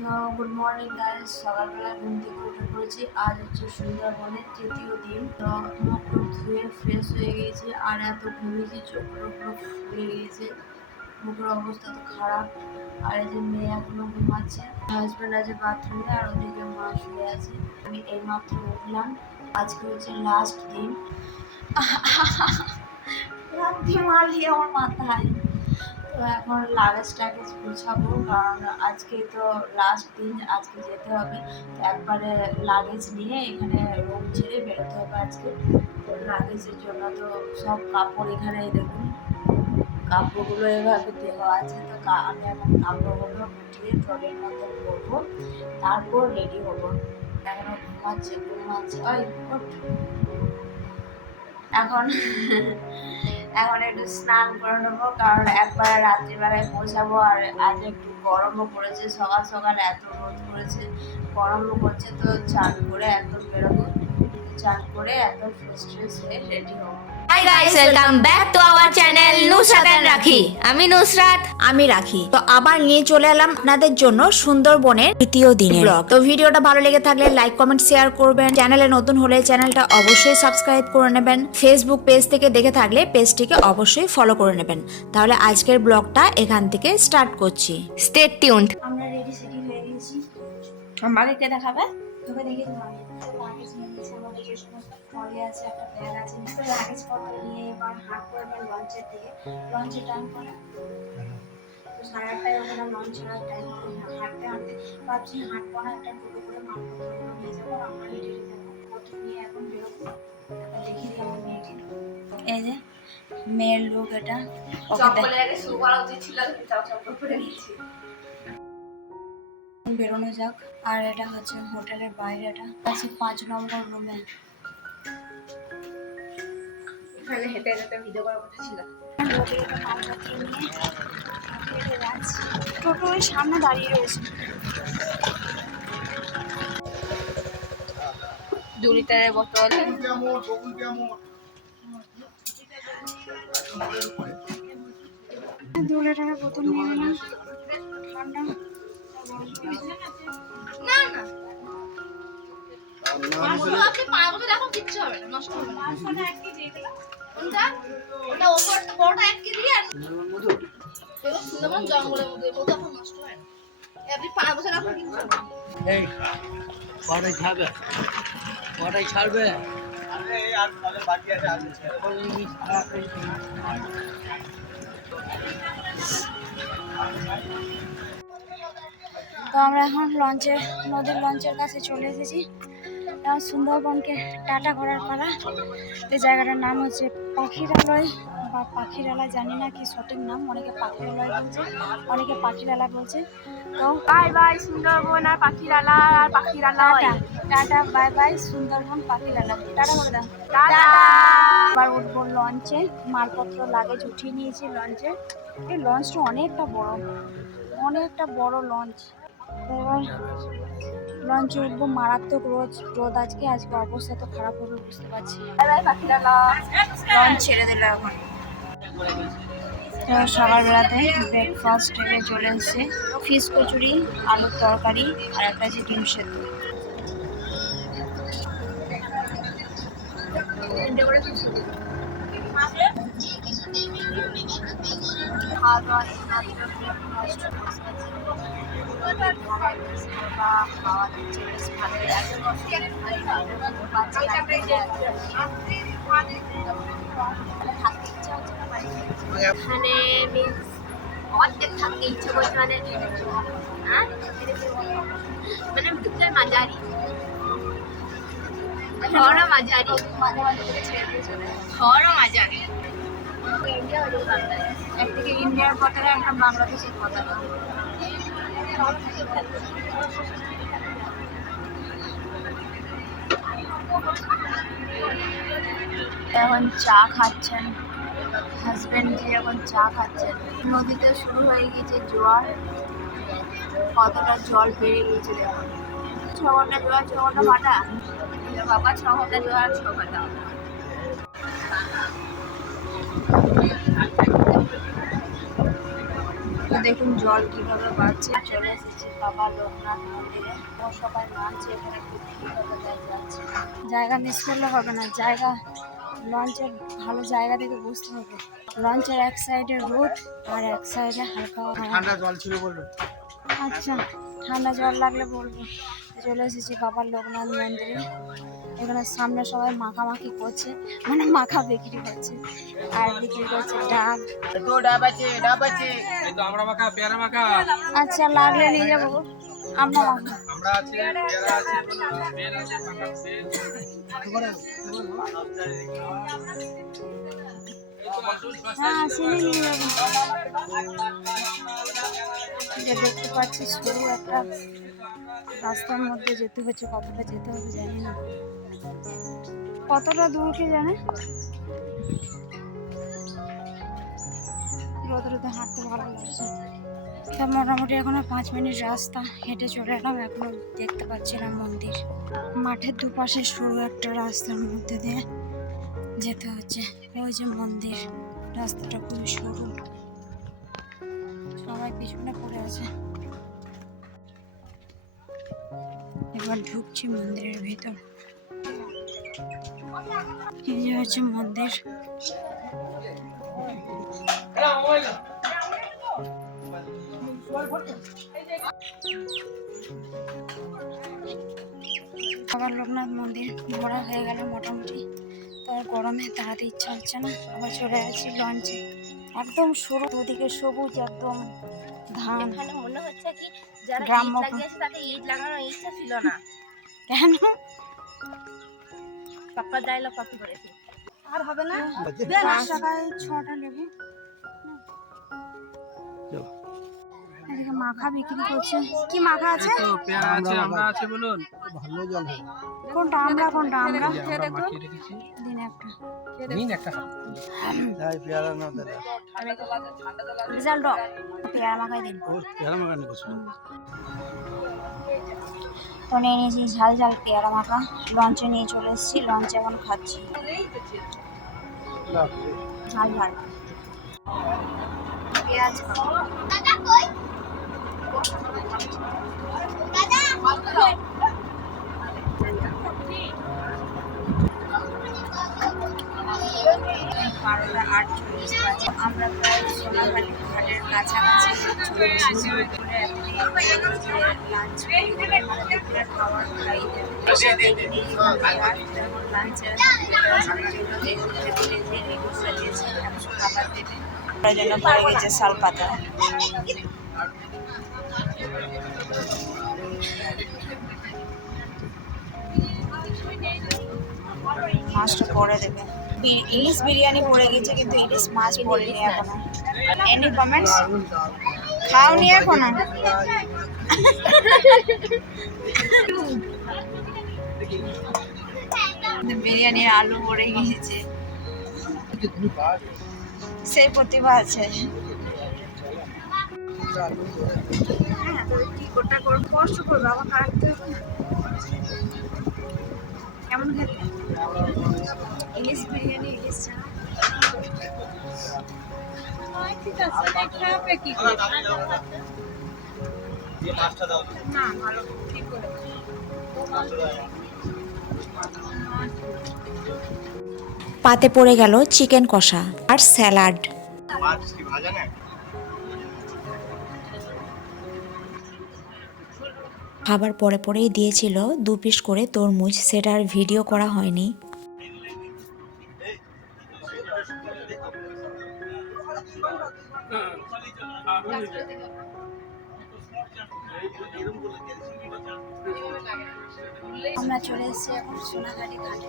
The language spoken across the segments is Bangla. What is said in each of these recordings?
তো গুড মর্নিং গাইস, সকালবেলা ঘুম থেকে উঠে পড়েছি। আজ হচ্ছে সুন্দরবনের তৃতীয় দিন। তো মুখ টুক ধুয়ে ফ্রেশ হয়ে গিয়েছি, আর এত ঘুমিয়েছি চোখগুলো পুরো ফুলে গিয়েছে, মুখের অবস্থা তো খারাপ। আর এই যে মেয়ে এখনো ঘুমাচ্ছে, হাজব্যান্ড আছে বাথরুমে, আর ওদিকে মা শুয়ে আছে। আমি এইমাত্র উঠলাম। আজকে হচ্ছে লাস্ট দিন। রাত্রি মারলি আমার মাথায়। তো এখন লাগেজ গুছাবো, কারণ আজকে তো লাস্ট দিন, আজকে যেতে হবে। তো একবারে লাগেজ নিয়ে এখানে রুম ছেড়ে বেরোতে হবে আজকে। তো লাগেজের জন্য তো সব কাপড় এখানে দেখুন, কাপড়গুলো এভাবে দেওয়া আছে। তো আমি এখন কাপড়গুলো গুটিয়ে ট্রলির মধ্যে ভরবো, তারপর রেডি হবো। এখনো ঘুমাচ্ছে ওই ওঠ। এখন এখন একটু স্নান করে নেবো, কারণ একবার রাত্রিবেলায় পৌঁছাবো। আর আজ একটু গরমও পড়েছে, সকাল সকাল এত রোদ করেছে, গরমও করছে। তো চান করে একদম বেরোবো, চান করে একদম ফ্রেশ ট্রেশ হয়ে রেডি হবো। Hi guys, welcome back to our channel Nusrat and Rakhi. আমি নুসরাত, আমি রাখি। তো আবার নিয়ে চলে এলাম আপনাদের জন্য সুন্দরবনের তৃতীয় দিনের ব্লগ। তো ভিডিওটা ভালো লেগে থাকলে লাইক কমেন্ট শেয়ার করবেন। চ্যানেলে নতুন হলে চ্যানেলটা অবশ্যই সাবস্ক্রাইব করে নেবেন। ফেসবুক পেজ থেকে দেখে থাকলে পেজটিকে অবশ্যই ফলো করে নেবেন। তাহলে আজকের ব্লগটা এখান থেকে স্টার্ট করছি। Stay tuned. আমরা রেডি সেডি হয়ে গেছি। আমাকে কে দেখাবে? তোকে দেখে লাগেজ নিয়ে নিয়েছি, আমাদের যে সমস্ত ট্রলি আছে, একটা ব্যাগ আছে। লাগেজ পত্র নিয়ে এবার হাঁটবো এবার লঞ্চের দিকে। লঞ্চের টাইম করে তো 8:30 ওখানে লঞ্চ ছাড়ার টাইম করে হাঁটতে হাঁটতে ভাবছি হাঁটবো না, একটা টোটো করে মালপত্রগুলো নিয়ে যাবো। আমরা হেঁটে হেঁটে যাবো, পত্র নিয়ে এখন বেরোবো। দেখি দিই আমার মেয়েকে। এই যে মেয়ের লুক এটা। চপ্পলের আগে শু করা উচিত ছিল, কিন্তু চপ্পল পরে নিয়েছি। বেরোনো যাক। আর এটা হচ্ছে হোটেলের বাইরেটা, আছে 5 নম্বর রুমে। এখানে হেঁটে হেঁটে ভিডিও করার কথা ছিল। টোটো ওই সামনে দাঁড়িয়ে রয়েছে। 2 লিটারের বোতল, 2 লিটারের বোতল নিয়ে নিলাম। ঠান্ডা না না আপনি 5 বছর এখন কিচ্ছু হবে না, নষ্ট হবে না। কোনটা? ওটা ওপর তো বড়টা 1 কেজি আর সুন্দরবন জঙ্গলের মধ্যে মতো এখন নষ্ট হয় না। আপনি 5 বছর এখন কিচ্ছু হবে না। এই কটাই ছাড়বে, কটাই ছাড়বে। তো আমরা এখন নদীর লঞ্চের কাছে চলে এসেছি। এখন সুন্দরবনকে টাটা করার পালা। এই জায়গাটার নাম হচ্ছে পাখিরালয় বা পাখিরালা, জানি না কি সঠিক নাম। অনেকে পাখিরালয় বলছে, অনেকে পাখিরালা বলছে। তো বাই বাই সুন্দরবন আর পাখিরালা আর পাখিরালয়। Tata bye bye Sundarban Pakhiralaya. Tata করে দাও। টাটা। আবার উঠবো লঞ্চে, মালপত্র লাগেজ উঠিয়ে নিয়েছি লঞ্চে। এই লঞ্চটা অনেকটা বড় লঞ্চ। এবার লঞ্চে উঠবো। মারাত্মক রোদ আজকে অবস্থা তো খারাপ হবে, বুঝতে পারছি। Bye bye Pakhiralaya. লঞ্চ ছেড়ে দিল এখন। তো সকালবেলাতে ব্রেকফাস্ট চলে এসেছে, ফিশ কচুরি, আলুর তরকারি, আর একটা যে ডিম সেদ্ধ। খাওয়া দাওয়া এইমাত্র ব্রেকফাস্ট বসে আছে। খাওয়া দিচ্ছে, বেশ ভালোই লাগে। থাকতে ইচ্ছা হচ্ছে না বাড়িতে। এখানে মিন্স অর্ধেক থাকতে ইচ্ছে করছে, মানে হ্যাঁ মানে দুটো মাঝারি, ঝড়ও মাঝারি, মাঝে মাঝে করে ছেড়ে দিয়ে চলে যায়। ঝড়ও মাঝারি। ইন্ডিয়া হলো বাংলাদেশ, একদিকে ইন্ডিয়ার পতাকা, একটা বাংলাদেশের পতাকা। এখন চা খাচ্ছেন হাজবেন্ড, যে এখন চা খাচ্ছেন। নদীতে শুরু হয়ে গিয়েছে জোয়ার, কতটা জল বেড়ে গিয়েছে দেখুন। 6 ঘন্টা জোয়ার, 6 ঘন্টা ভাটা। বাবা 6 ঘন্টা জোয়ার 6 ঘন্টা। দেখুন জল কিভাবে বাড়ছে। চলে এসেছি বাবা লোকনাথ মন্দিরে। ও সবাই নামছে এখানে, কিভাবে যাচ্ছে। জায়গা মিস করলে হবে না, জায়গা লঞ্চের ভালো জায়গা দেখে বুঝতে হবে। লঞ্চের এক সাইডে রোদ আর এক সাইডে হালকা ঠান্ডা জল ছিল বলবে। আচ্ছা, ঠান্ডা জল লাগলে বলবো। চলে এসেছি বাবার লোকনাথ মন্দিরে। এখানে সামনে সবাই মাখামাখি করছে, মানে মাখা বিক্রি করছে আর বিক্রি করছে ডাব। আচ্ছা, লাগলে নিয়ে যাবো। আমরা হ্যাঁ চিনি নিয়ে যাবো। যে দেখতে পাচ্ছি সরু একটা রাস্তার মধ্যে যেতে হচ্ছে, কতটা যেতে হবে জানি না, কতটা দূর কে জানে। রোদ রোদে হাঁটতে ভালো লাগছে। তা মোটামুটি এখনো 5 মিনিট রাস্তা হেঁটে চলে এলাম। এখনো দেখতে পাচ্ছি না মন্দির। মাঠের দুপাশে সরু একটা রাস্তার মধ্যে দিয়ে যেতে হচ্ছে। ওই যে মন্দির, রাস্তাটা খুবই সরু, সবাই পিছনে পড়ে আছে। এবার ঢুকছি মন্দিরের ভিতর। এই যে হচ্ছে মন্দির। আবার লোকনাথ মন্দির ঘোরা হয়ে গেল মোটামুটি। তার গরমে দাঁড়াতে ইচ্ছা হচ্ছে না। আবার চলে আসছি লঞ্চে। একদম সরু, ওদিকে সবুজ একদম ধান। এখানে মনে হচ্ছে কি যারা গ্রাম্য ইট লাগিয়েছে তাকে ইট লাগানোর ইচ্ছা ছিল না। কেন? পাপ্পা ডায়লগ কপি করেছে। আর হবে না, 5 টাকায় 6টা লেবু। এদিকে মাখা বিক্রি করছে। কি মাখা আছে? পেয়ারা আছে, আমরা আছে বলুন। ভালো জল হয়। কোনটা আমরা? কোনটা আমরা? মাখিয়ে রেখেছি। দিন একটা। নিন একটা। তাই পেয়ারা না দাদা। রেজাল্ট পেয়ারা মাখাই দিন। ওর পেয়ারা মাখানি করছে। তো নিয়ে নিয়েছি ঝাল ঝাল পেয়ারা মাখা। লঞ্চে নিয়ে চলে এসেছি, লঞ্চে এখন খাচ্ছি ঝাল ঝাল পেঁয়াজ। বারোটা 48 বাজে। আমরা প্রায় সোনাখালী ঘাটের কাছাকাছি চলে এসেছি। লাঞ্চ খাবার খাই লাঞ্চের খাবার দেবে, তার জন্য পড়ে গেছে শাল পাতা। মাছটা পরে দেবে। ইলিশ বিরিয়ানি পড়ে গেছে কিন্তু ইলিশ মাছ পড়েনি এখনো। Any comments? খাওনি এখনো? বিরিয়ানির আলু পড়ে গিয়েছে, সেই প্রতিভা আছে। কষ্ট করবে আবার কাটতে হবে না। কেমন খেতে? ইলিশ বিরিয়ানি, ইলিশ ছাড়া ঠিক আছে, খাবে কি করে? না ভালো ঠিক করে। পাতে পড়ে গেল চিকেন কষা আর স্যালাড। খাবার পরে পরেই দিয়েছিল 2 পিস করে তরমুজ, সেটা আর ভিডিও করা হয়নি। আমরা চলে এসেছি এখন সোনাখালী ঘাটে।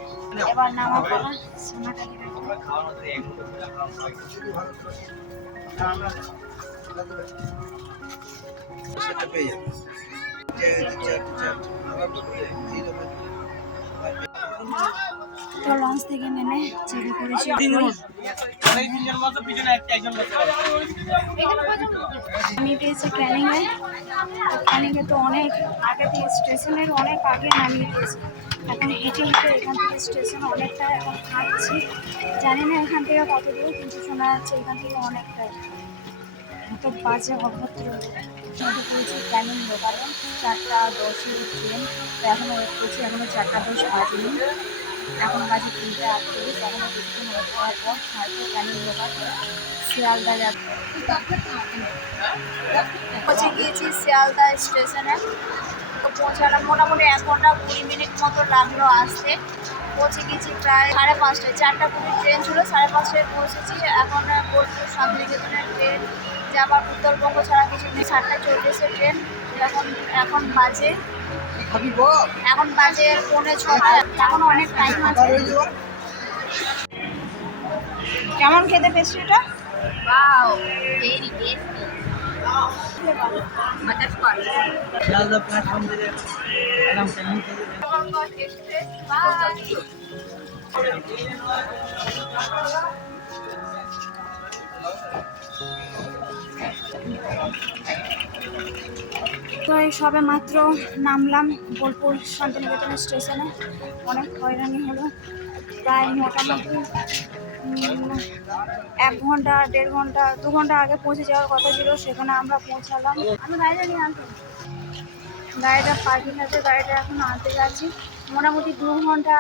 এবার নামা পড়া সোনাখালী ঘাটে। তো লঞ্চ থেকে নেমে চেপে পড়েছি। আমি পেয়েছি ক্যানিংয়ে। ক্যানিংয়ে তো অনেক আগে দিয়ে স্টেশনের অনেক আগে নামিয়ে দিয়েছি। এখন হেঁটে হেঁটে এখান থেকে স্টেশন অনেকটা এখন হাঁটছি। জানি না এখান থেকে কত দূর, কিন্তু শোনা যাচ্ছে এখান থেকে অনেকটাই। তো বাজে অভদ্র মধ্যে পড়েছি ক্যানিং লোকালে 4:10 ট্রেন। তো এখনও ওয়েট করছি, এখনও 4:10 বাজেনি, এখন বাজে 3:38। এখনও কিছুক্ষণ ওয়েট করার পর হয়তো ক্যানিং লোকাল শিয়ালদা যাবে। পৌঁছে গিয়েছি শিয়ালদা স্টেশনে। তো পৌঁছালাম, মোটামুটি 1 ঘন্টা 20 মিনিট মতো লাগলো আসতে। পৌঁছে গেছি প্রায় 5:30টায়, 4:20 ট্রেন ছিল, 5:30টায় পৌঁছেছি। এখন বোলপুর শান্তিনিকেতনের ট্রেন যাবার উত্তরবঙ্গ ছাড়া কিছু নেই। 7:40 ট্রেন। এখন বাজে 6:45। এখন অনেক টাইম আছে। কেমন খেতে পেস্ট্রিটা? Wow very tasty butterscotch Sealdah platform থেকে একদম ট্রেনিং থেকে তো এই সবে মাত্র নামলাম বোলপুর শান্তিনিকেতন স্টেশনে। অনেক হয়রানি হলো, প্রায় মোটামুটি 1 ঘন্টা 1.5 ঘন্টা 2 ঘন্টা আগে পৌঁছে যাওয়ার কথা ছিল, সেখানে আমরা পৌঁছালাম। আমি গাড়িটা নিয়ে আনতে, গাড়িটা পার্কিং আছে, গাড়িটা এখন আনতে যাচ্ছি। মোটামুটি 2 ঘন্টা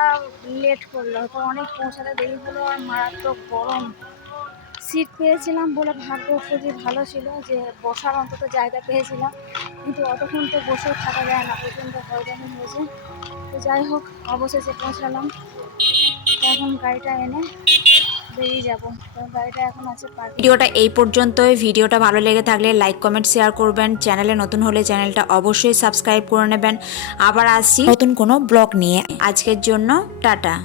লেট করলো, তো অনেক পৌঁছাতে দেরি হলো। আর মারাত্মক গরম। সিট পেয়েছিলাম বলে ভাগ্য খুবই ভালো ছিল যে বসার অন্তত জায়গা পেয়েছিলাম, কিন্তু অতক্ষণ তো বসেও থাকা যায় না, প্রচণ্ড হয়রানি হয়েছে। তো যাই হোক, অবশেষে পৌঁছালাম। এখন গাড়িটা এনে বেরিয়ে যাবো, কারণ গাড়িটা এখন আছে পার্কিং। ভিডিওটা এই পর্যন্তই। ভিডিওটা ভালো লেগে থাকলে লাইক কমেন্ট শেয়ার করবেন। চ্যানেলে নতুন হলে চ্যানেলটা অবশ্যই সাবস্ক্রাইব করে নেবেন। আবার আসছি নতুন কোনো ব্লগ নিয়ে। আজকের জন্য টাটা।